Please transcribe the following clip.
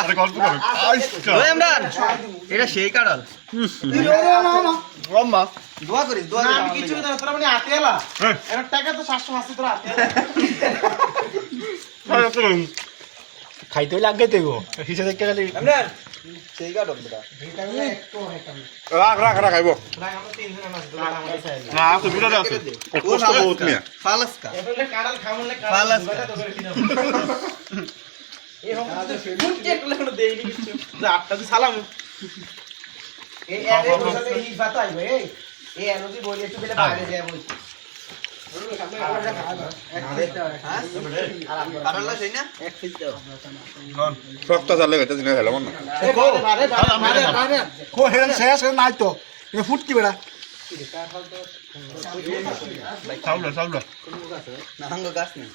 আরে গল্প করো ওই ইমরান এটা সেই কাড়াল রম্মা দোয়া করিস দোয়া না করিস আমি কিছু না তোরা মানে হাতে এলা হ্যাঁ এর টাকা তো 780 তোরা হাতে আরে তো খাইতে লাগে তো গো হিসেবে দেখতে খালি ইমরান সেই কাড়াল বেটা রাখ খাইব না আমরা 3 জন আছে তোরা আমাদের চাই না আছে বিরাট আছে কষ্ট বহুত মিয়া ফালাস কা এফলে কাড়াল খামলে ফালাস কাড়াল তো করে কিনা এই হোম বুঝতে একটু কোনো দেইনি কিছু না আটটা দি সালাম এই এর বসাতে এই বাত আইবে এই এনজি বলি একটু বেলে বাইরে যায় বলছি কাড়ালটা সেই না এক পিস দাও শক্ত চালে এটা দিনে খেলাম না কো হেন শেষ নাই তো এ ফুটকি বেড়া চাউলা না হাঙ্গ গাছ নেই